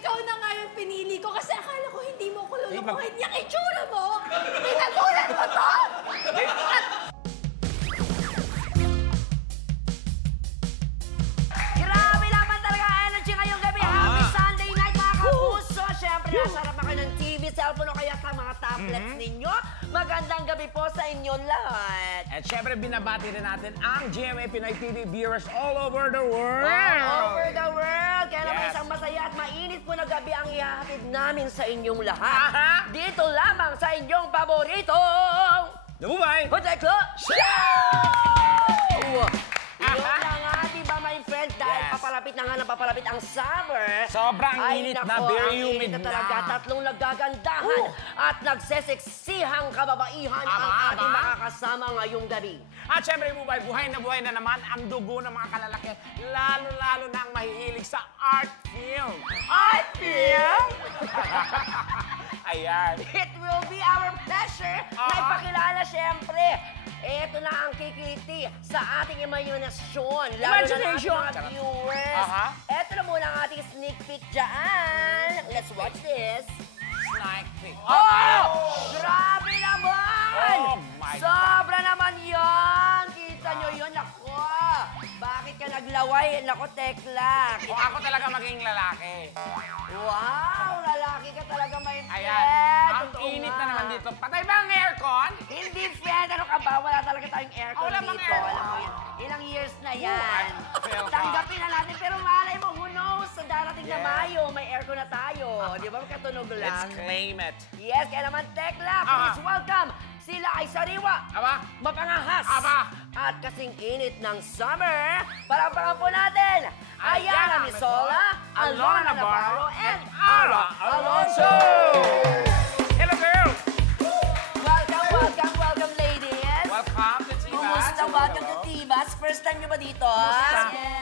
ikaw na nga yung pinili ko kasi akala ko hindi mo ko lulukuhin yung itsura mo. Pinatulan mo to! Grabe naman talaga ang energy ngayong gabi. Happy Sunday night, mga kapuso. Siyempre, nasa harap na kayo ng TV, cellphone o kaya sa mga tablets ninyo. Magandang gabi po sa inyong lahat. At syempre, binabati rin natin ang GMA Pinoy TV viewers all over the world. All over the world. Kaya naman isang masaya at mainit po na gabi ang ihahatid namin sa inyong lahat. Dito lamang sa inyong paboritong Nabubay! Hoteklo Show! Yun na nga, diba my friend? Dahil papalapit na nga na papalapit ang summer. Sobrang init na, very humid na. Talaga, tatlong nagagandahan at nagseseksihang kababaihan ang ating makakasama ngayong gabi. At syempre, buhay na naman ang dugo ng mga kalalaki, lalo-lalo na ang mahihilig sa art film. Art film? Ayan. It will be our pleasure na ipakilala syempre. Ito na ang kikiti sa ating imaginasyon. Lalo na ng mga viewers. Ito na muna ang ating sneak peek dyan. Let's watch this. Sneak peek. Oh! Grabe naman! Oh my God! Sobra naman yan! Kita nyo yun? Ako! Bakit ka naglaway? Nako, Tekla. Kung ako talaga maging lalaki. Wow! Lalaki ka talaga, my friend. Ayan. Ang init na naman dito. Patay ba ang aircon? Hindi, friend. Ano ka ba? Wala talaga tayong aircon Wala bang dito. aircon? Alam mo yan. Ilang years na yan. Well, Tanggapin na natin. Pero malay mo, who knows? Sa darating na Mayo, may aircon na tayo. Di ba? Katunog lang. Let's claim it. Yes, kaya naman, Tekla, please welcome. Sila ay sariwa, mapangahas, at kasing init ng summer. Palakpakan po natin, Ayana Misola, Alona Navarro, and Ara Alonso! Hello, girl! Welcome, ladies! Welcome to Tibas. Kumusta? Welcome to Tibas. First time nyo ba dito?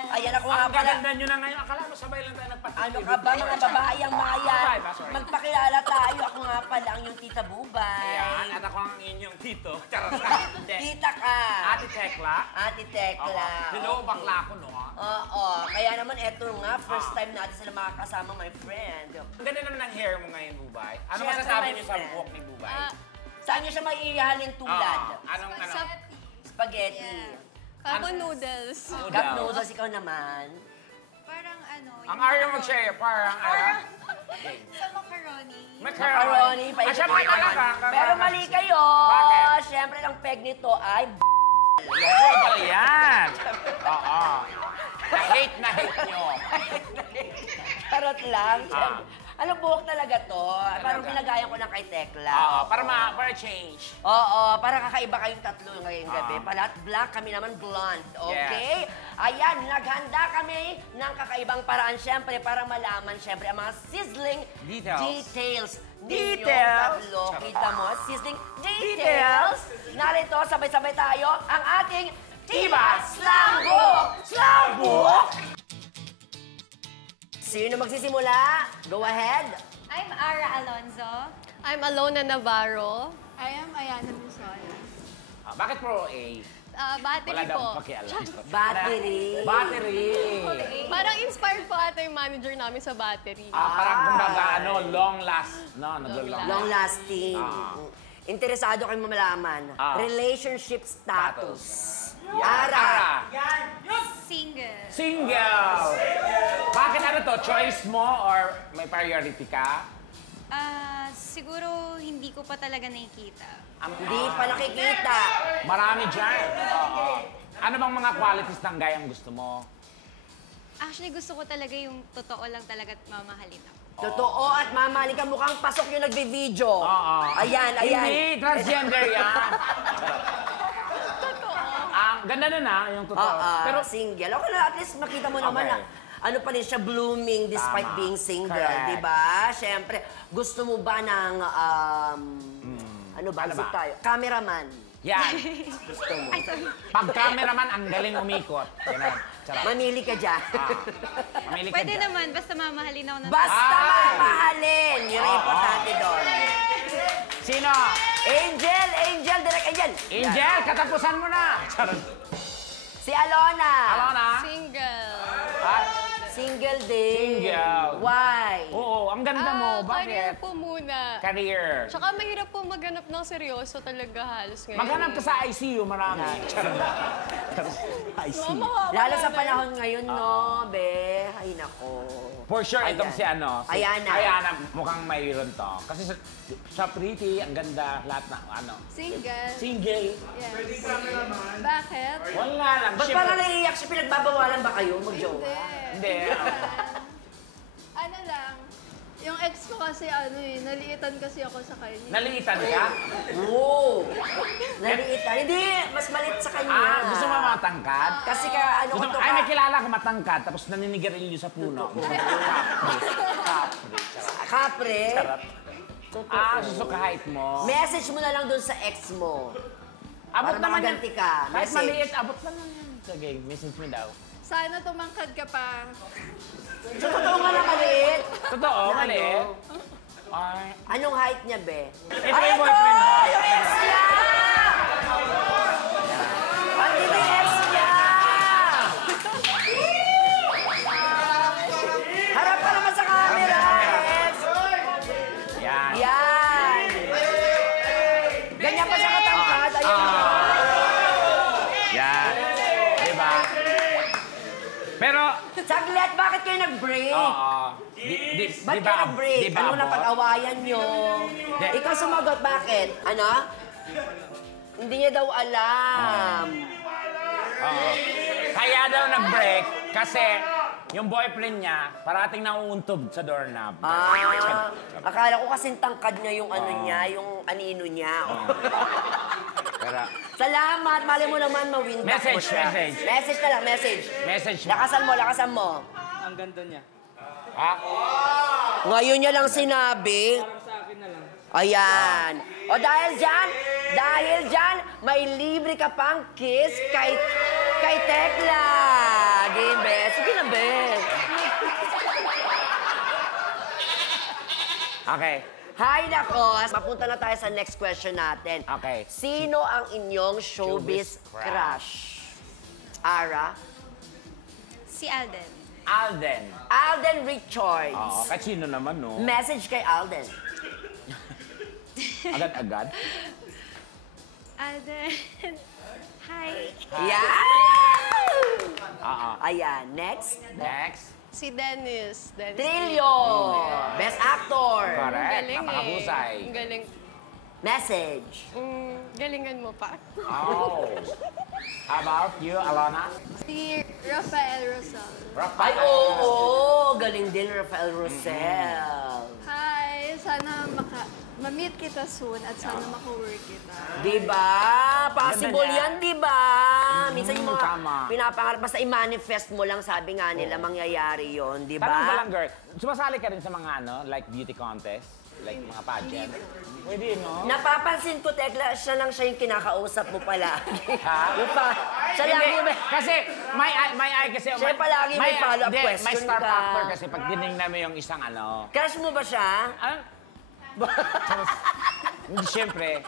Ayan ako nga Ang pala. gaganda nyo na ngayon. Akala mo sabay lang tayo nagpatid. Ano ka ba, mga babaeng mayan? Magpakilala tayo. Ako nga pala ang yung Tita Bubay. Ayan, at ako ang inyong tito. Charot. Tita ka. Ate Tekla. Ate Tekla. Hello, bakla ko, no? Oo. Kaya naman, eto nga, first time natin sila makakasama, my friend. Ang ganda naman ng hair mo ngayon, Bubay. Ano Siyempre, masasabi my niyo sa friend. buhok ni Bubay? Saan niyo siya maiihalin tulad? Anong? Spaghetti. Ako noodles. Cup noodles, ikaw naman. Parang ano, Ang ayaw mag-share, parang sa macaroni. Macaroni. Siyempre talaga. Pero mali kayo. Bakit? Siyempre, ang peg nito ay Yan! Oo. Na-hate nyo. Charot lang. Ano, buhok talaga to? Parang pinagayan ko lang kay Tekla. Oo, para change. Oo, para kakaiba kayong tatlo ngayong gabi. Palat black, kami naman blonde. Okay? Ayan, naghanda kami ng kakaibang paraan, syempre, para malaman, syempre, ang mga sizzling details. Tatlo, kita mo, sizzling details. Narito, sabay-sabay tayo, ang ating Tibas Slambook! Slambook! Sino magsisimula? Go ahead. I'm Ara Alonso. I'm Alona Navarro. I am Ayana Misola. Bakit pro A? Battery Wala daw po. pakialam. Battery. Parang inspired po ata yung manager namin sa battery. Parang kumbaga, long last. No, Long lasting. Interesado kayong malaman. Relationship status. Ara. Single. Bakit ano to? Choice mo or may priority ka? Siguro hindi ko pa talaga nakikita. Hindi pa nakikita. Marami dyan. Ano bang mga qualities ng gayang gusto mo? Actually, gusto ko talaga yung totoo lang talaga at mamahalin ako. Totoo at mamali ka, mukhang pasok yung nagbe-video. Ayan. Hindi, transgender yan. Ang ganda na yung totoo. Pero single. Okay na, at least makita mo naman na ano pa rin siya, blooming despite being single, di ba? Siyempre, gusto mo ba ng, ano ba? Tayo? Cameraman. Yan. Gusto mo. Pag cameraman, ang galing umikot. Yan. Mamili ka dyan. Mamili ka Pwede dyan. naman, basta mamahalin ako ng Basta mamahalin. Yun ang importante doon. Sino? Angel, direct Angel. Angel, katapusan mo na. Si Alona. Alona? Single. Single din. Single. Why? Oo, ang ganda mo. Career Bakit? po muna. Career. Tsaka mahirap po maghanap ng seryoso talaga halos ngayon. Maghanap ka sa ICU, marami. ICU. Lalo sa panahon ngayon, no, be? Ay, nako. For sure, Ayan. itong si ano. Si Ayana. Ayana, mukhang mayroon to. Kasi sa pretty, ang ganda, lahat na ano. Single. Single. Yes. Bakit? Wala lang. Ba't Siyempre- parang naiiyak siya? Pinagbabawalan ba kayo mag-jowa? Hindi. Ano lang, yung ex ko kasi naliitan kasi ako sa kanya. Naliitan ka? Oo. Naliitan. Hindi, mas malit sa kanya. Gusto mo matangkad? Kasi ka, ano Gusto ko mo, to ay, may ka? kilala ko matangkad, tapos naninigarilyo sa puno. Kapre. Sarap. Suso ka height mo. Message mo na lang dun sa ex mo. Abot Para naman yan. makaganti ka. Kahit Message. maliit, abot naman yan. Sige, message mo daw. Sana tumangkad ka pa. So, totoo nga na maliit. Totoo, Na maliit. ano? Ay. Anong height niya, be? Ito yung boyfriend mo. Yung ex niya! Andito yung ex niya! Harap ka naman sa camera, ex! Yan. Yan! Ganyan pa siya katangkad. Ayun. Yan. Diba? Pero, Saglit, bakit kayo nag-break? oo. Ba't Di kayo ba, nag-break? di ba Ano na abot? pag-awayan nyo? Ikaw sumagot, bakit? Ano? Hindi niya daw alam. Oo. Kaya daw nag-break kasi yung boyfriend niya parating nauuntog sa doorknob. Akala ko kasing tangkad niya yung ano niya, yung anino niya. Pero, Salamat, mali mo naman mawin back mo Message, siya. message. Message na lang, message. message mo. Lakasan mo, lakasan mo. Ang ganda niya. Ha? Ngayon niya lang sinabi. Sa akin na lang. Ayan. O dahil dyan, may libre ka pang kiss kay Tekla. Game, be. Sige na, be. Okay. Hi, Nakos. Mapunta na tayo sa next question natin. Okay. Sino ang inyong showbiz Showbiz crush? Ara? Si Alden. Alden. Alden Richards. Oo, kahit sino naman, no? Message kay Alden. Agad-agad. Alden. Hi. Yeah! Oo. Ayan, next. Next. Si Dennis. Trillo. Best actor. Correct. Galing Napakahusay. eh. Galing. Message. Galingan mo pa. Oh. How about you, Alana? Si Rafael Rosal. Ay, oo. Galing din, Rafael Rosel. Hi, sana ma-meet kita soon at sana maka-work kita. Diba? Possible Ganda niya. yan, diba? Minsan yung mga tama. pinapangarap, basta i-manifest mo lang, sabi nga nila, mangyayari yon, diba? Tanong ba lang, girl? Sumasali ka rin sa mga ano, like beauty contest? Like mga pageant? Pwede, no? Napapansin ko, Tekla, siya yung kinakausap mo pala. Ha? Siya lang Hindi, yung... kasi may eye kasi... Siya palagi may follow-up hindi, question may star ka. factor kasi pag dinignan mo yung isang ano... Crush mo ba siya? Ano? Hindi, siyempre.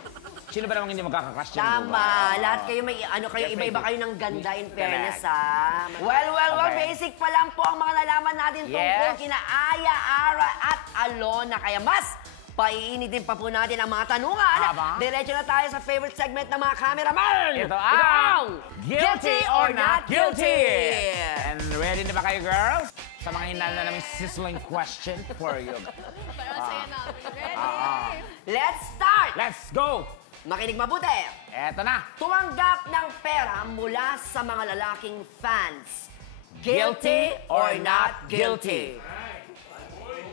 Sino ba namang hindi magkakakrush dyan? Tama. Lahat kayo may, iba-iba kayo ng ganda in fairness, ha? Well, Okay. basic pa lang po ang mga nalaman natin tungkol Yes. kina Aya, Ara, at Alona. Kaya mas paiinitin pa po natin ang mga tanungan. Aba. Diretso na tayo sa favorite segment ng mga cameraman. Ito ang Guilty or Not Guilty. And ready na ba kayo, girls? Sa mga hinala naming sizzling question for you. Parang saya namin. Ready? Let's start! Let's go! Makinig mabuti. Eto na. Tumanggap ng pera mula sa mga lalaking fans. Guilty or not guilty?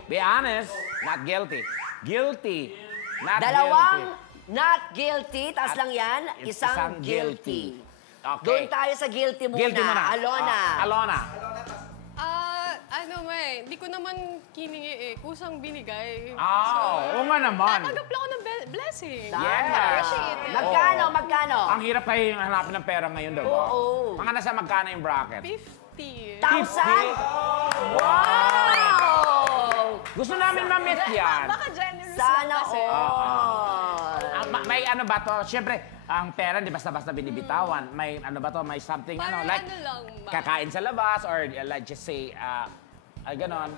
Be honest, not guilty. Guilty. Not Dalawang guilty. not guilty, taas lang yan, isang Isang guilty. guilty. Okay. Doon tayo sa guilty muna. Guilty muna. Alona. Alona. Hindi ko naman kiningi eh. Kusang binigay. Oo nga naman. Tatanggap lang ako ng blessing. Tama. Appreciate it. Magkano? Ang hirap kayo yung hanapin ng pera ngayon, diba? Oo. Mga nasa magkano yung bracket? 50. 1,000? Wow! Gusto namin ma-meet yan. Baka generous Sana lang kasi. all. May ano ba to? Siyempre, ang pera di basta-basta binibitawan. May ano ba to? May something Parang ano, like ano lang ba? kakain sa labas or like just say, Ay, ganon.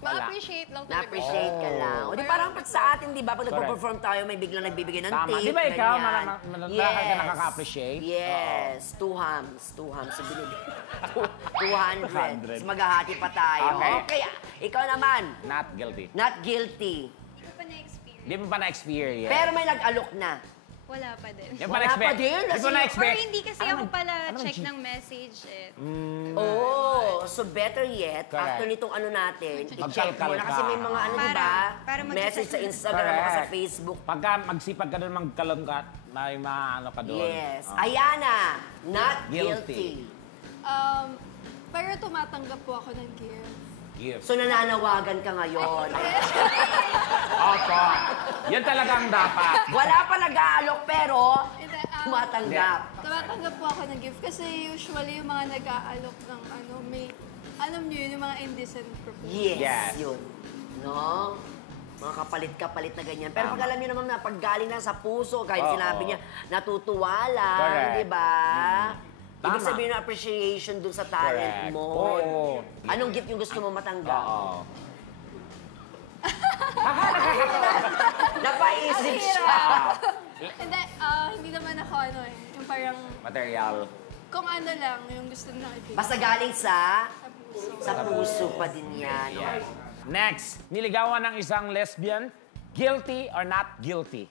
Wala. Ma-appreciate lang talaga. Na-appreciate ka lang. O di parang pag sa atin, di ba? Pag nagpo-perform tayo, may biglang nagbibigay ng Tama. tip. Di ba ikaw, ganyan. malaki ka nakaka-appreciate? Yes. 2 hams. 2 hams. 200. 200. So, maghahati pa tayo. Okay. Okay. Ikaw naman. Not guilty. Not guilty. Hindi pa na-experience. Di mo pa na-experience. Pero may nag-alok na. Wala pa din. Di mo Wala pa na-expect. din, Di mo kasi- na-expect. Or hindi kasi Ano ako nag- pala ano check nag- ng message eh. Oh, so better yet, Correct. after nitong ano natin, i-check Magkalkal mo na. Kasi ka. may mga ano, Para- di ba? para mag-check Message sa na- Instagram o sa Correct. Facebook. Pagka magsipag ka doon, magkalungkat, may mga ano ka doon. Yes. Oh. Ayana, not Guilty. guilty. Pero tumatanggap po ako ng gift. Gift. So nananawagan ka ngayon. Opo. Yan talagang dapat. Wala pa nag-aalok pero Hindi, tumatanggap. tumatanggap po ako ng gift kasi usually yung mga nag-aalok ng ano, may, alam niyo yun, yung mga indecent proposal. Yes, Yes. yun. No? Mga kapalit-kapalit na ganyan. Pero Tama. pag alam niyo naman na pag galing na sa puso, kahit Oo. sinabi niya, natutuwa lang, Correct. di ba? Ibig Tama. sabihin ng appreciation dun sa talent Correct. mo. Oo. Anong gift yung gusto mo matanggap? Oo. Napaisip siya. Hindi, hindi naman ako ano eh. Yung parang, Material. kung ano lang, yung gusto na ibigay. Basta galing sa puso. sa puso pa din yan. Yes. Next, niligawan ng isang lesbian. Guilty or not guilty?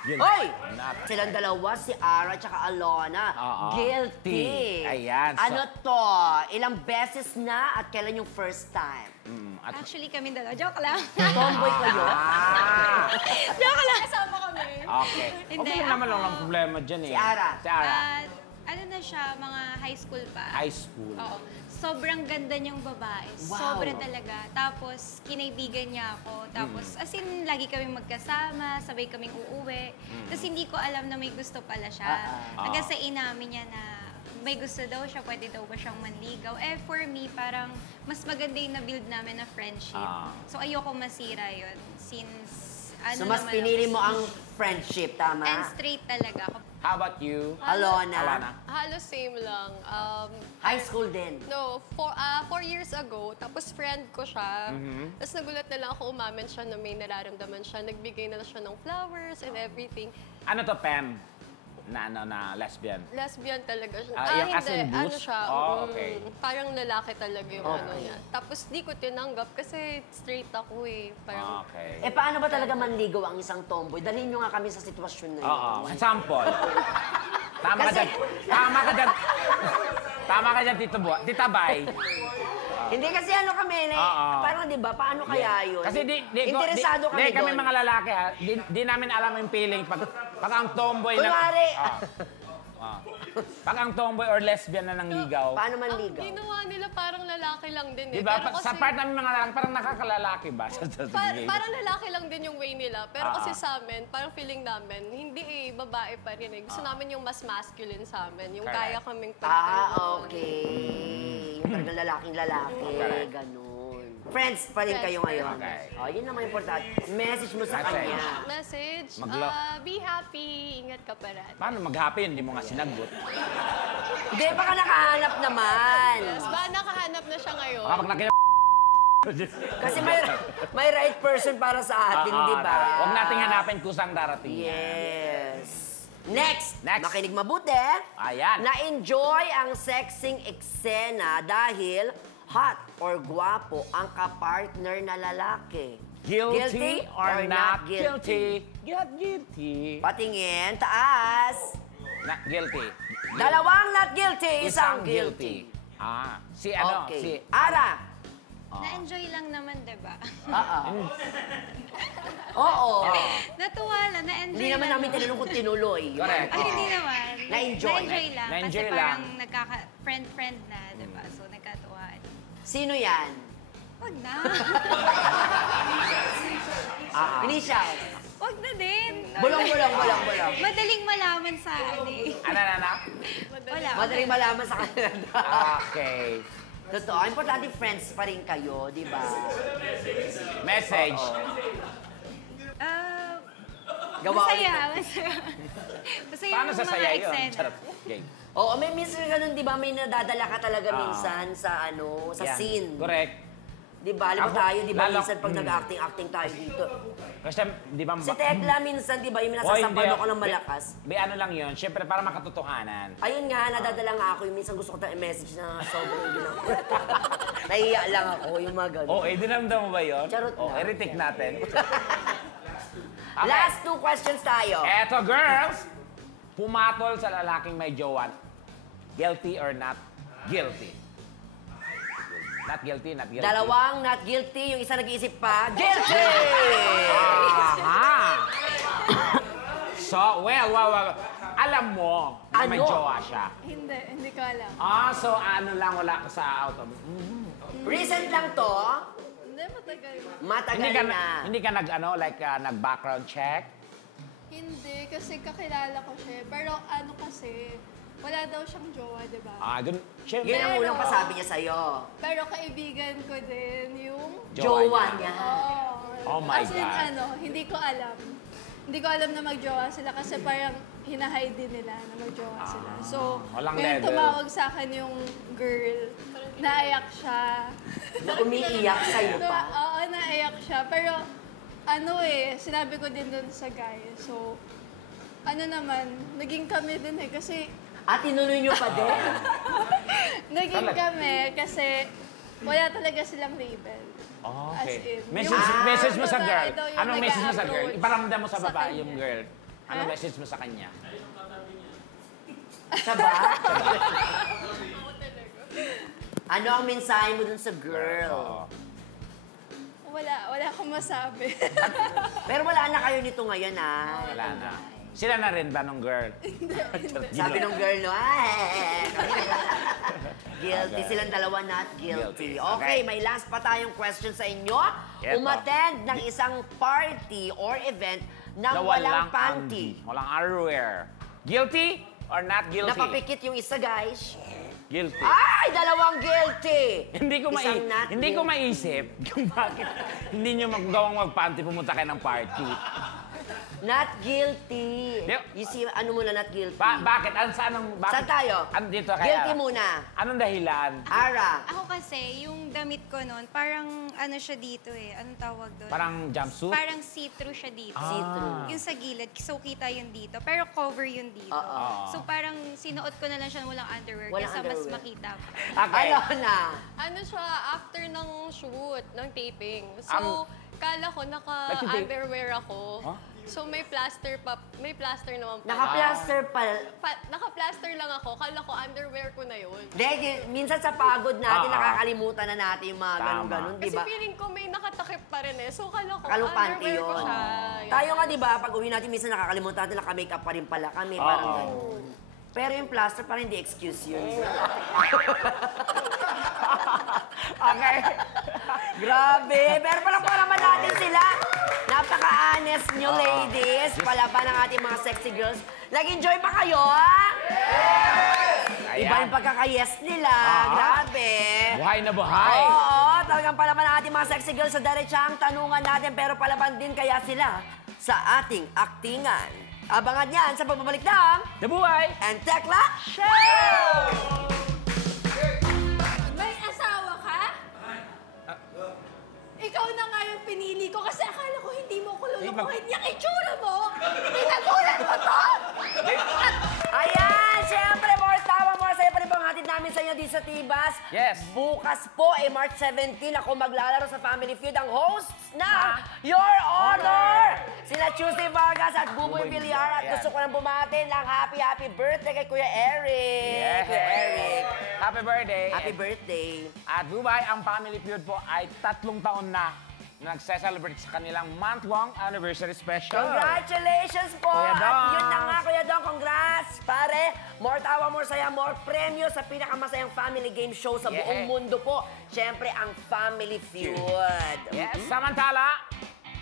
Guilty. Hoy! Not. Silang dalawa, si Ara at Alona. Oo. Guilty. Ayan, so- Ano to? Ilang beses na at kailan yung first time? At, Actually, kami dalawa. Joke lang. Tomboy kayo? Joke lang. Kasama kami. okay. Hindi, Okay naman ako- lang ang problema dyan eh. Si Ara. Si Ara. Ano na siya, mga high school pa. High school. Oo. Sobrang ganda niyang babae. Wow. Sobra talaga. Tapos, kinaibigan niya ako. Tapos, as in, lagi kaming magkasama, sabay kaming uuwi. Tapos, hindi ko alam na may gusto pala siya. Hanggang sa inamin niya na may gusto daw siya, pwede daw ba siyang manligaw. Eh, for me, parang mas maganda yung na-build namin na friendship. So, ayoko masira yun. Since, So mas naman pinili ako, mo ang friendship, tama? And straight talaga ako. How about you? Alona. Alana. Halos same lang. High school din. No, 4 years ago, tapos friend ko siya. Tapos nagulat na lang ako, umamin siya na may nararamdaman siya. Nagbigay na lang siya ng flowers and everything. Ano to, Pam? Na lesbian? Lesbian talaga siya. yung as in Ano boost? siya, Oh, okay. parang lalaki talaga yung ano Okay. niya. Tapos di ko tinanggap kasi straight ako eh. Parang, Okay. Eh, paano ba talaga manligaw ang isang tomboy? Dalhin nyo nga kami sa sitwasyon na yun. Oo. Sample. Tama ka Kasi- dyan. Tama ka dyan. Tama ka dyan, Tita Bay. Hindi kasi ano kami, Oo. parang di ba, paano kaya yun? Kasi Interesado kami kami doon. mga lalaki ha, di namin alam yung feeling pag ang tomboy Kunwari, pag ang tomboy or lesbian na nangligaw. paano ang manligaw? ginawa nila parang lalaki lang din eh. Di ba? Pero Sa part namin mga lalaki, parang nakakalalaki ba? Parang lalaki lang din yung way nila. Pero kasi Ah. sa amin, parang feeling namin, hindi eh, babae pa rin eh. Gusto namin yung mas masculine sa amin. Yung Correct. kaya kaming pagtanggol. Okay. Yung talagang lalaking-lalaki, Correct. ganun. Friends pa rin kayo ngayon. Okay. Oh, yun naman importante. Message mo sa Message. kanya. Message, Maglo- be happy, ingat ka parati. Paano mag-happy yun? Hindi mo nga sinagot. Hindi, baka nakahanap naman. Ba, nakahanap na siya ngayon. Baka pag nakina... Kasi may right person para sa atin, di ba? Huwag nating hanapin kusang darating. Yes. Next, Next. makinig mabuti. Ayan. Na-enjoy ang sexing eksena dahil hot or gwapo ang kapartner na lalaki. Guilty or not guilty? Get guilty. Patingin, taas. Not guilty. Dalawang not guilty, isang guilty. Si ano? Okay. Si... Ara. Na-enjoy lang naman, diba? Oo. Natuwa lang, na-enjoy Hindi naman lang. namin tinanong kung tinuloy. Correct. Ay, hindi naman. Na-enjoy. Na-enjoy lang. Na-enjoy kasi lang. parang nagkaka-friend-friend na, diba? So, nagkatuwaan. Sino yan? Wag na. Initial. Wag na din. Bulong. Madaling malaman sa ano eh. Ano? Wala. Madaling malaman sa kanila. Okay. Totoo. Importante friends pa rin kayo, di ba? Message. Gawa ulit. Masaya. Masaya Paano yung sa mga saya yun? eksena. Charot. Game. Oo, may minsan ganun, di ba? May nadadala ka talaga minsan sa sa Yan. scene. Correct. Di ba? Alam mo Ako, tayo, di ba? lalo- Minsan pag nag-acting tayo dito. Kasi, di ba... Si Tekla minsan, di ba? Yung nasasampano ko ng malakas. May ano lang yun, syempre para makatotohanan. Ayun nga, nadadala nga ako. Yung minsan gusto ko tayong message na sobrang ginawa. Nahiya lang ako, yung mga ganun. Oh, dinamdam mo ba yun? Charot Oh, lang. i-retake natin. Last 2 questions tayo. Eto, girls! Pumatol sa lalaking may jowa. Guilty or not guilty? Not guilty, not guilty. Dalawang not guilty, yung isa nag-iisip pa, guilty! Aha! So, well, alam mo na may Ano? jowa siya. Hindi ko alam. So ano lang, wala ka sa out of... Recent lang to, Hindi, matagal. matagal na. Hindi ka nag-background check? Hindi, kasi kakilala ko siya. Pero ano kasi, wala daw siyang jowa, di ba? Dun, syempre. Yun ang unang pasabi niya sa'yo. Pero kaibigan ko din yung... Jowa niya. Oh my As in, God. hindi ko alam. Hindi ko alam na magjowa sila kasi parang hinahide din nila na magjowa sila. So, walang ngayon level. tumawag sa akin yung girl, naiyak siya. Na umiiyak sa'yo pa. Oo, naiyak siya. Pero, sinabi ko din dun sa guy. So, naging kami din kasi, At tinuloy niyo pa din. naging kami kasi wala talaga silang label. As Okay. in, Message mo sa girl. babae daw yung Anong message mo sa girl? nag-a-approach Iparamdam mo sa sa babae kanya. yung girl. Anong Ha? message mo sa kanya? Siya ba? Ano ang mensahe mo dun sa girl? Oo. Wala akong masabi. Pero wala na kayo nito ngayon, ah. Wala na. Sila na rin ba nung girl? Sabi ng girl, no, guilty. Silang dalawa not guilty. Guilty. Okay, Okay. may last pa tayong question sa inyo. Eto. Umattend ng isang party or event na Na walang panty. Walang underwear. Guilty or not guilty? Napapikit yung isa, guys. Guilty. Ay, dalawang guilty! Hindi ko Isang not hindi ko guilty. maisip kung bakit hindi nyo magawang magpanty pumunta kayo ng party. Not guilty. Di- You see, ano muna not guilty? Bakit? Bakit? Saan tayo? Ano dito kaya? Guilty muna. Anong dahilan? Ara. Ako kasi, yung damit ko noon, parang ano siya dito anong tawag doon? Parang jumpsuit? Parang see-through siya dito. See-through. Yung sa gilid, so kita yun dito. Pero cover yun dito. Oo. So parang sinuot ko na lang siya ng walang underwear Walang kasi mas underwear. makita. Okay. Ano na? Ano siya, after ng shoot, ng taping. So, kala ko Nagtitape? naka-underwear ako. Huh? So, may plaster naman pa. Naka-plaster pa. Naka-plaster lang ako. Kala ko underwear ko na yun. Dahil minsan sa pagod natin, Oo. nakakalimutan na natin yung mga Tama. ganun-ganun, di Kasi ba? feeling ko may nakatakip pa rin eh. So, kala ko Kalong panty underwear ko yun. siya. Tayo nga, di ba, pag uwi natin, minsan nakakalimutan natin, naka-makeup pa rin pala kami, parang Oo. ganun. Pero yung plaster parang hindi excuse yun. Okay. Grabe! Pero pala naman natin sila. Napaka-honest nyo, ladies. Palaban ng ating mga sexy girls. Nag-enjoy pa kayo, ha? Iba yung pagkaka-yes nila. Grabe. Buhay na buhay. Oo, talagang palaban ng ating mga sexy girls sa diretsahang tanungan natin. Pero palaban din kaya sila sa ating aktingan. Abangan yan sa pagbabalik ng The buhay. And Tekla May asawa ka? Ikaw na nga yung pinili ko kasi akala ko hindi mo ko lulukuhin. Yung itsura mo, tinagulan mo to! Ayan, siyempre, more tawa, more saya pa rin po ang hatid namin sa inyo dito sa Tibas. Yes. Bukas po, March 17, ako maglalaro sa Family Feud, ang hosts ng Your Honor! Sila Tuesday Vargas at Buboy Villar. At Ayan. gusto ko nang bumati ng happy birthday kay Kuya Eric. Yes. Kuya Eric. Happy birthday. Happy birthday. At Dubai, ang Family Feud po ay 3 taon na nagse-celebrate sa kanilang month-long anniversary special. Congratulations po! Kuya At Dong. yun na nga, Kuya Dong, congrats! Pare, more tawa, more saya, more premyo sa pinakamasayang family game show sa Yeah. buong mundo po. Siyempre, ang Family Feud. Yes, samantala,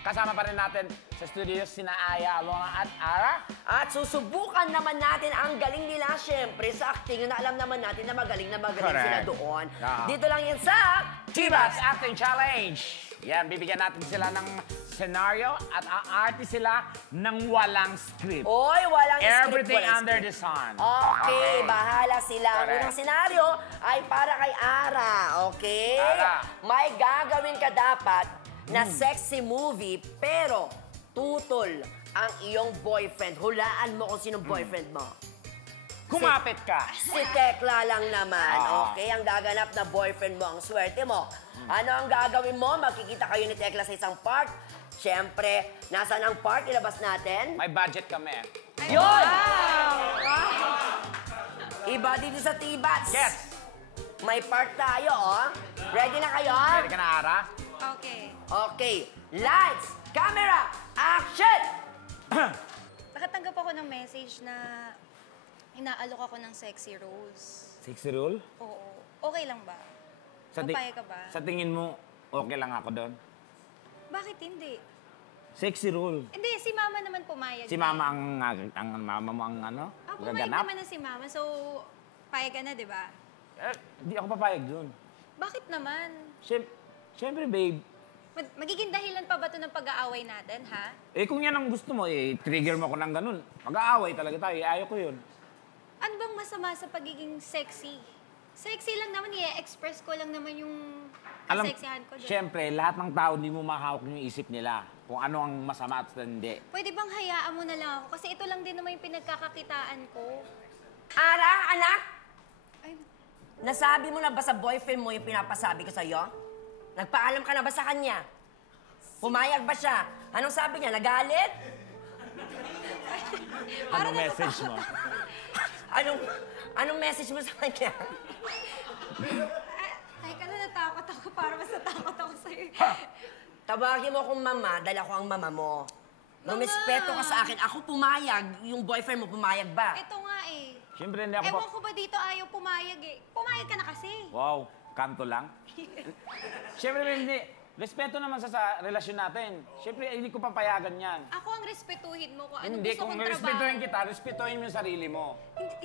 kasama pa rin natin sa studio sina Aya, Alona at Ara. At susubukan naman natin ang galing nila, siyempre, sa acting na alam naman natin na magaling Correct. sila doon. Yeah. Dito lang yan sa Tibas Acting Challenge. Yan, bibigyan natin sila ng scenario at aarte sila ng walang script. Oy, walang Everything script, walang under script. the sun. Okay, bahala sila. Ang Correct. unang senaryo ay para kay Ara, okay? Ara. May gagawin ka dapat na sexy movie, pero tutol ang iyong boyfriend. Hulaan mo kung sinong boyfriend mo. Kumapit ka. Si Tekla lang naman, Ah. okay? Ang gaganap na boyfriend mo, ang swerte mo. Ano ang gagawin mo? Magkikita kayo ni Tekla sa isang park. Siyempre, nasaan ang park? Ilabas natin. May budget kami. Yun! Iba dito sa T-Bats. Yes! May park tayo, oh. Ready na kayo? Ready ka na, Ara? Okay. Okay. Lights, camera, action! Nakatanggap ako ng message na inaalok ako ng sexy roles. Sexy rule? Oo. Okay lang ba? Sa Papayag ka ba? Sa tingin mo, okay lang ako doon? Bakit hindi? Sexy rule. Hindi, si mama naman pumayag. Si mama ang mama mo ang ano? Pumayag gaganap? naman na si mama, so payag ka na, di ba? Hindi ako papayag doon. Bakit naman? Siyempre, babe. Magiging dahilan pa ba ito ng pag-aaway natin, ha? Kung yan ang gusto mo, trigger mo ko ng ganun. Mag-aaway talaga tayo. Ayaw ko yun. Ano bang masama sa pagiging sexy? Sexy lang naman, i-express ko lang naman yung kaseksihan ko doon. Siyempre, lahat ng tao, hindi mo mahawak yung isip nila. Kung ano ang masama at hindi. Pwede bang hayaan mo na lang ako? Kasi ito lang din naman yung pinagkakakitaan ko. Ara, anak, Ay, nasabi mo na ba sa boyfriend mo yung pinapasabi ko sa'yo? Nagpaalam ka na ba sa kanya? Pumayag ba siya? Anong sabi niya? Nagalit? Ano message mo? Anong message mo sa kanya? ay ka na, natakot ako. Para mas natakot ako sa'yo. Tawagin mo akong mama dahil ako ang mama mo. Rumispeto ka sa akin. Ako pumayag. Yung boyfriend mo pumayag ba? Ito nga eh. Siyempre, hindi ako Ewan ko ba dito ayaw pumayag eh. Pumayag ka na kasi. Wow, kanto lang. Siyempre, hindi. Respeto naman sa relasyon natin. Siyempre, hindi ko papayagan yan. Ako ang respetuhin mo kung anong Hindi, gusto kung kong trabaho. respetuhin kita, respetuhin mo yung sarili mo.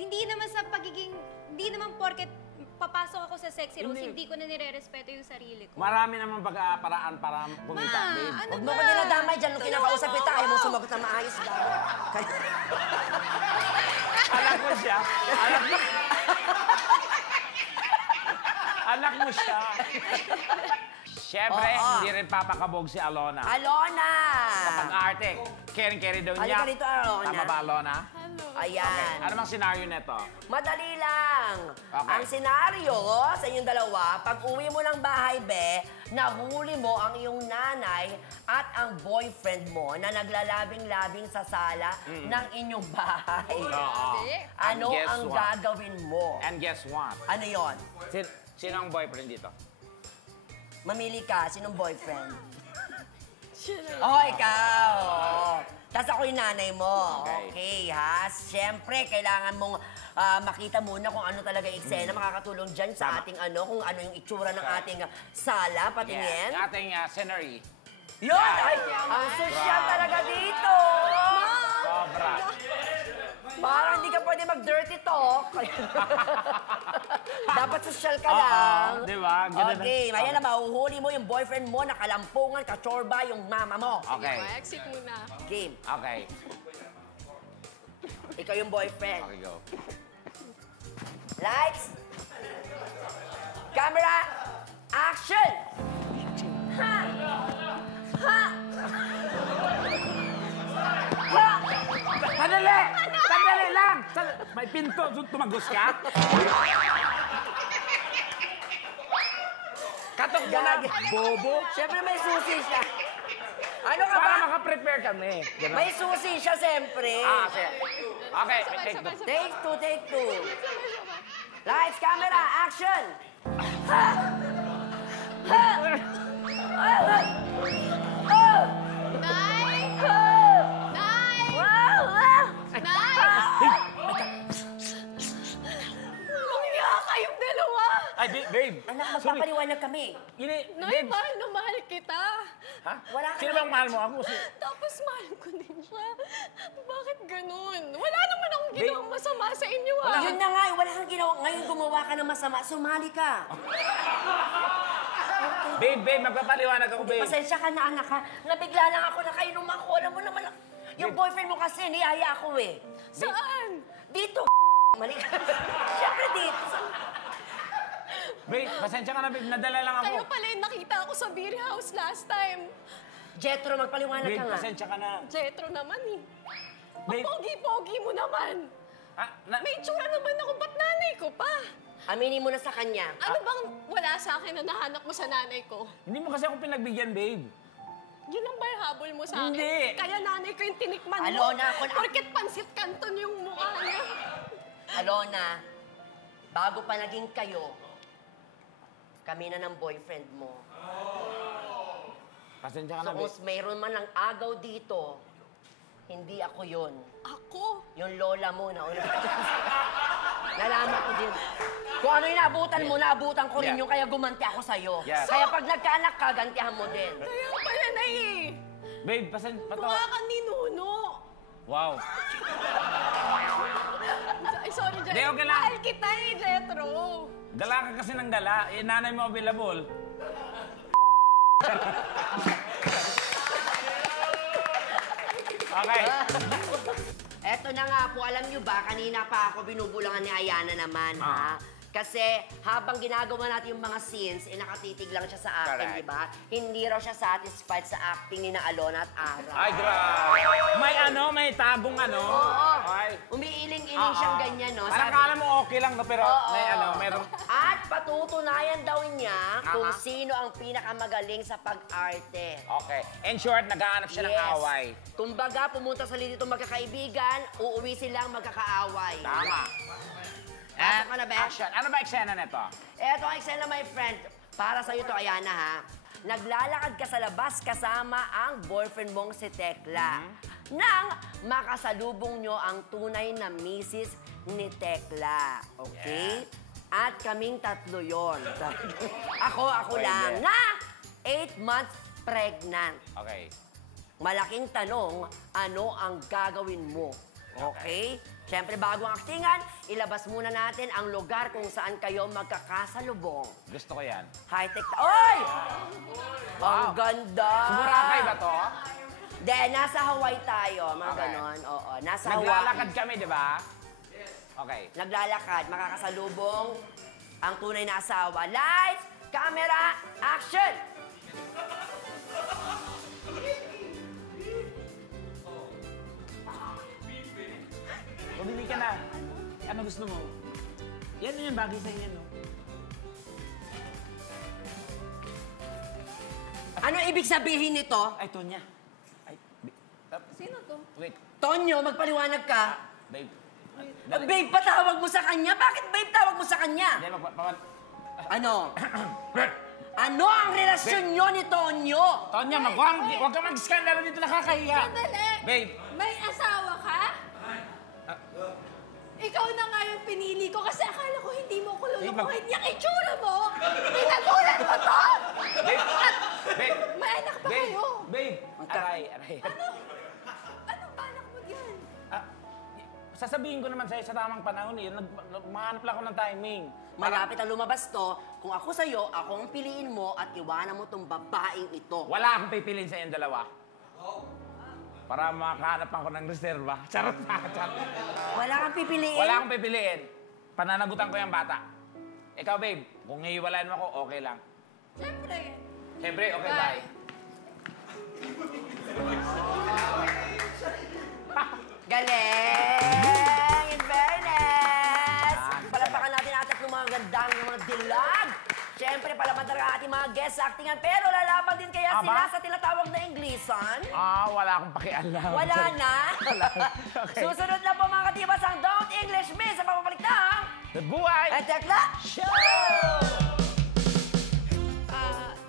Hindi naman sa pagiging, hindi naman porket papasok ako sa sexy roles, Hindi. hindi ko na nire-respeto yung sarili ko. Marami naman paraan para kumita, Ma, babe. ano Huwag mo ba? ko dinadamay dyan. Nung Tulungan kinakausap mo kita, ako. ayaw mo sumagot na maayos. Anak mo siya. Anak mo siya. Siyempre, Oo. hindi rin papakabog si Alona. Alona! Kapag arte, caring-carry daw niya. Halika dito, Alona. Tama ba, Alona? Hello. Ayan. Ano bang senaryo nito? Madali lang. Okay. Ang senaryo sa inyong dalawa, pag uwi mo ng bahay, be, nahuli mo ang iyong nanay at ang boyfriend mo na naglalabing-labing sa sala ng inyong bahay. Oo. Ano And guess ang what? gagawin mo? And guess what? Ano yon? Sino ang boyfriend dito? Mamili ka, sinong boyfriend? Siya na lang. Oh, ikaw! Tapos ako yung nanay mo. Okay. Okay, ha? Siyempre, kailangan mong makita muna kung ano talaga yung eksena. Makakatulong dyan sa Tama. ating kung ano yung itsura ng ating sala. Patingin. Yes, ating scenery. Yun! Ay, ang sosyal talaga dito! Sobra. Parang hindi ka pwede mag-dirty talk. Dapat sosyal ka Oo, lang. di ba? Ganun na. Okay, ayan na, mahuhuli mo yung boyfriend mo na kalampungan, kachorba, yung mama mo. Okay. Exit muna. Game. Okay. Ikaw yung boyfriend. Okay, go. Lights. Camera. Action. Ha! Ha! Ha! Sandali! Sandali lang! May pinto. Tumagos ka? Katok mo na, bobo. Siyempre may susi siya. Ano ka ba? Para makaprepare kami. Ganun. May susi siya, siyempre. Sige. Okay, take the... Take two. Lights, camera, action. Ha! Ha! Ah! Oh! Nay! Oh! Nay! Wow! Ah! Nay! Lumiya kayong dalawa! Ay, babe. Anak, Sorry. magpapaliwanag kami. Nay, Nay, mahal na mahal kita. Ha? Wala ka Sino na- bang mahal mo? Ako. Tapos mahal ko din siya. Bakit ganun? Wala naman akong ginawang masama sa inyo, ah. Yun na nga, wala kang ginawa. Ngayon gumawa ka ng masama, sumali ka. Babe, magpapaliwanag ako, babe. Pasensya ka na, anak, ha? Nabigla lang ako na kainom ako. Alam mo naman, yung boyfriend mo kasi, niyaya ako eh. Saan? Dito, mali ka. Siyempre dito. Babe, pasensya ka na, babe. Nadala lang ako. Kayo pala yung nakita ako sa beer house last time. Jetro, magpaliwanag Babe, ka nga. pasensya ka na. Jetro naman eh. Ang Babe. pogi-pogi mo naman. May tsura naman ako, ba't nanay ko pa? Aminin mo na sa kanya. Ano bang wala sa akin na nahanap mo sa nanay ko? Hindi mo kasi ako pinagbigyan, babe. Yun ang may habol mo sa akin. Hindi. Kaya nanay ko yung tinikman mo. Alona, Porket pansit canton yung mukha niya. Alona, bago pa naging kayo, kami na ng boyfriend mo. Pasensya ka So na, babe. kung mayroon man ng agaw dito, hindi ako yun. Ako? Yung lola mo na nalaman ko din. Kung ano yung naabutan mo, naabutan ko rin Yeah. yung kaya gumanti ako sa'yo. Yeah. Kaya pag nagkaanak ka, gantihan mo din. Kaya pala na eh. Babe, pasensya. Mukha kang ninuno. Wow. Ay, sorry, Jetro. Hindi, okay lang. Mahal kita eh, Jetro. Dala ka kasi ng dala. Eh, nanay mo available. Okay. Eto na nga po, alam nyo ba, kanina pa ako binubulangan ni Ayana naman, ha? Kasi habang ginagawa natin yung mga scenes, nakatitig lang siya sa akin, Correct. di ba? Hindi raw siya satisfied sa acting ni na Alona at Ara. Ay, grabe. May tagong ano. Oo. Ay. Umiiling-iling siyang ganyan, no? Parang Sabi- kala mo okay lang, no? Pero Oo. meron. At patutunayan daw niya kung sino ang pinakamagaling sa pag-arte. Okay. In short, naghahanap siya ng away. Kumbaga, pumunta sa dito magkakaibigan, uuwi silang magkakaaway. Tama. Pasok ka na, Beth? Action. Ano ba eksena nito? Eto ang eksena, my friend. Para sa'yo to, Ayana, ha? Naglalakad ka sa labas kasama ang boyfriend mong si Tekla. Nang makasalubong nyo ang tunay na misis ni Tekla. Okay? At kaming tatlo yon. ako Pwede. lang. Na 8 months pregnant. Okay. Malaking tanong, ano ang gagawin mo? Okay? Siyempre, bago ang aktingan, ilabas muna natin ang lugar kung saan kayo magkakasalubong. Gusto ko yan. High-tech. Oy! Ang ganda! Sa Boracay ba to? De, nasa Hawaii tayo. Mga Okay. ganon. Oo, nasa Hawaii. Naglalakad kami, di ba? Okay. Naglalakad, makakasalubong ang tunay na asawa. Lights, camera, action! Bumili ka na. Ano gusto mo? Yan yung bagay sa'yo yan, no? Ano ibig sabihin nito? Ay, Tonya. Ay, Sino to? wait. Tonyo, magpaliwanag ka. Babe. Babe, patawag mo sa kanya? Bakit babe tawag mo sa kanya? Hindi, Ano? Ano ang relasyon nyo ni Tonyo? Tonya, huwag ka mag-skandalo dito, nakakahiya. Sandali! Babe. May asawa ka? Ikaw na nga yung pinili ko kasi akala ko hindi mo ko lulukuhin. Yung itsura mo, pinatulan mo to! Babe. Babe. May anak pa Babe. kayo. Babe. Aray. Anong balak mo dyan? Sasabihin ko naman sa'yo sa tamang panahon eh. Mahanap lang ako ng timing. Malapit ang lumabas to. Kung ako sa'yo, ako ang piliin mo at iwanan mo tong babaeng ito. Wala akong pipiliin sa inyong dalawa. Para makahanap ako ng reserva. Charot na, charot. Wala kang pipiliin? Wala akong pipiliin. Pananagutan ko yung bata. Ikaw, babe, kung hiwalayan mo ako, okay lang. Siyempre. Siyempre, okay, bye. Galing! In fairness! Palapakan natin ating mga gandang mga dilag. Siyempre, palaban talaga ating mga guest actingan. Pero lalaban din kaya Aba? sila sa tinatawag na Inglesan? Wala akong pakialam. Wala na? Okay. Susunod na po mga katibas ang Don't English Me sa pagpapalik ng Buhay! At Tekla Show!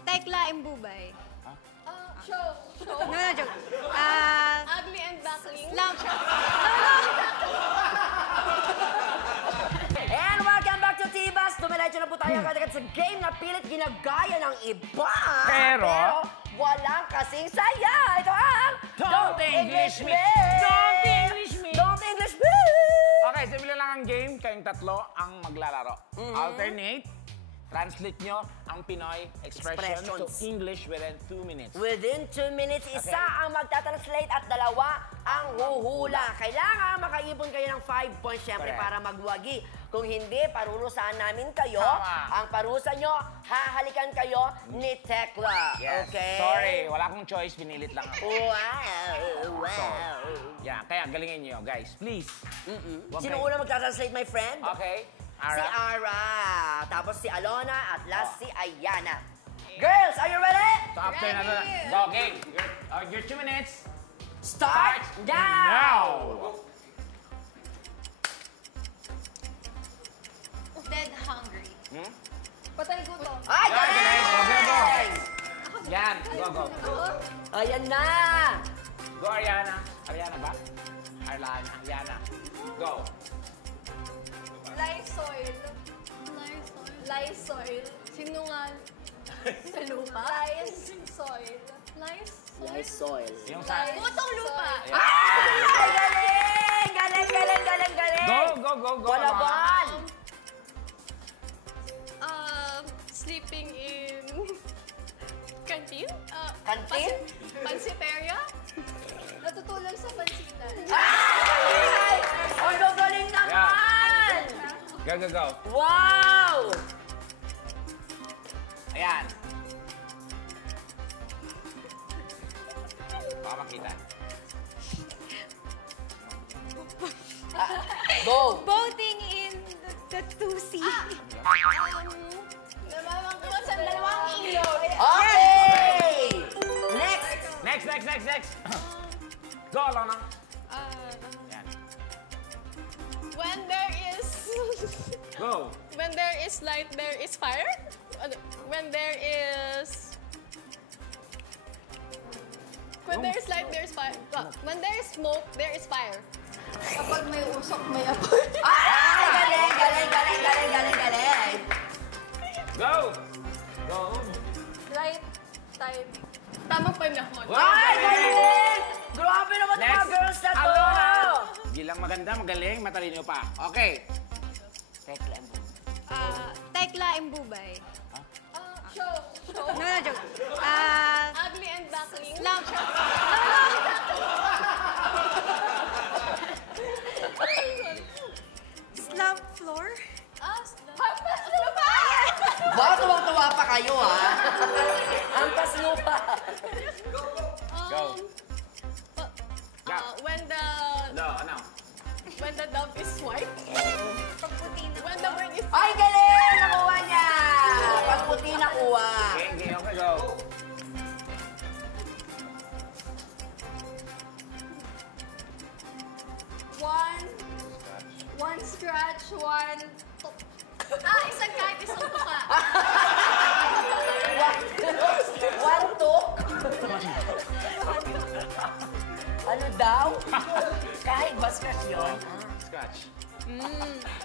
Tekla Imbubay. Show. No, joke. Ugly and backling. Lang. And welcome back to Tibas. Dumiretso na po tayo agad sa game na pilit ginagaya ng iba. Pero walang kasing saya. Ito ang Don't English Me. Don't English Me. Don't English Me. Okay, simple lang ang game. Kayong tatlo ang maglalaro. Alternate. Translate nyo ang Pinoy expression to Expressions. English within 2 minutes. Within 2 minutes, isa ang magta-translate at dalawa ang huhula. Kailangan makaipon kayo ng 5 points, syempre, Correct. para magwagi. Kung hindi, parurusahan namin kayo. Tama. Ang parusa nyo, hahalikan kayo ni Tekla. Yes. Okay? Sorry, wala akong choice. Pinilit lang ako. Wow! Wow! Yeah, kaya galingin nyo, guys. Please. Okay. Sino una magta-translate, my friend? Okay. Si Ara. Ara. Tapos si Alona at last si Ayana. Girls, are you ready? So after na to, go, okay. Your 2 minutes. Start now! Now! Dead hungry. Patay gutom. Ay, Go, galing! go, go, go. Yan, go, go. Ayan na! Go, Ariana. Ariana ba? Arlana. Ariana. Go. Lysol. Lysol. Sinungal. Sa lupa. Lysol. Soil. Yung sa... Putong lupa. Ay, galing! Galing, galing, galing, galing! Go, go, go, go. Palaban! Sleeping in canteen? Kantin? Pansiteria? Natutulog sa pansitan. Ay! Ang gagaling naman! Go, go, go. Wow! Ayan. Baka makita. Go! Boating in the two sea. Namamangko sa dalawang ilog. Okay! Next! Next. Go, Alona. Ayan. When there is... Go. when there is light, there is fire? When there is... When there is light, there is fire. When there is smoke, there is fire. Kapag may usok, may apoy. Ay! Galing, galing, galing, galing, galing, galing! Go. Go. Right time. Tamang panahon. Ay! Galing! Grabe naman ang mga Next. girls na to! Alona. Hindi lang maganda, magaling, matalino pa. Okay. Tekla mo. Tekla Embubay. Show. No, joke. Ugly and duckling. Slump. Slump floor. Wow, tuwang-tuwa pa kayo, ha? Ang paslupa. Go. When the... No, ano? When the dove is white. Pagputi na. When the bird is... Ay, galing! Nakuha niya! Pagputi nakuha. Okay, go. One scratch, one... isang kahit isang tuka. One talk. Ano daw? Kahit ba scratch yun? Scratch.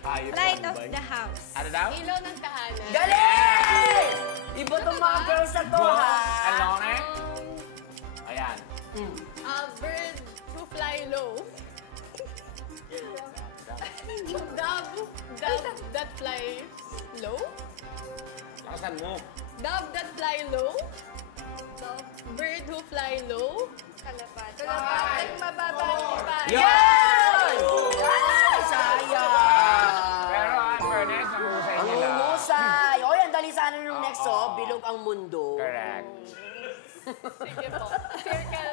Ayos. Light of the house. Ano daw? Ilaw ng tahanan. Galing! Iba tong mga girls na to, Go. ha? Alona. Ayan. Bird who fly low. Dove that fly low. Lakasan mo. Dove that fly low. Bird who fly low. Kalapat. Kalapatag mababa ang iba. Yan! Ay, sayang! Pero in fairness, nakuhusay Ang nila. humusay. Oy, ang dali sana nung next, oh. Bilog ang mundo. Correct. Sige po. Circle.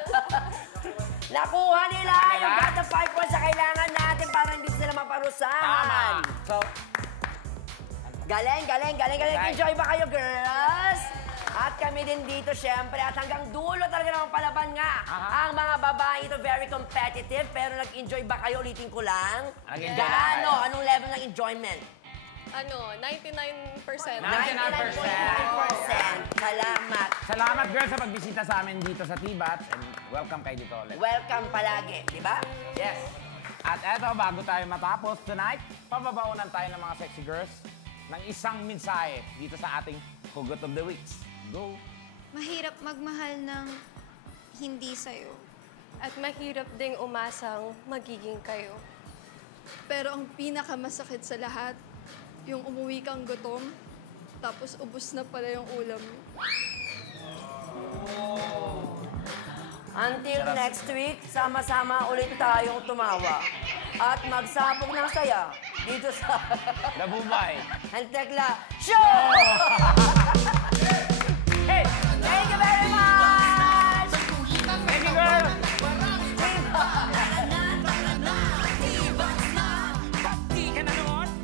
Nakuha nila Nila? yung got the 5 points na kailangan natin para hindi sila maparusahan. Tama. So, Galing, galing, galing, galing. Right. Enjoy ba kayo, girls? At kami din dito, syempre. At hanggang dulo talaga naman palaban nga. Ang mga babae ito, very competitive. Pero nag-enjoy ba kayo? Ulitin ko lang. Nag-enjoy Gaano? tayo. Anong level ng enjoyment? 99%. 99%. Salamat. salamat girls sa pagbisita sa amin dito sa Tibat. And welcome kayo dito ulit. Welcome palagi, di ba? Yes. At eto, bago tayo matapos tonight, pababaunan tayo ng mga sexy girls ng isang mensahe dito sa ating Hugot of the Weeks. Go! Mahirap magmahal ng hindi sa'yo. At mahirap ding umasang magiging kayo. Pero ang pinakamasakit sa lahat, yung umuwi kang gutom, tapos ubos na pala yung ulam niyo. Until next week, sama-sama ulit tayong tumawa. At magsabog ng saya dito sa Labumay. Antekla Show!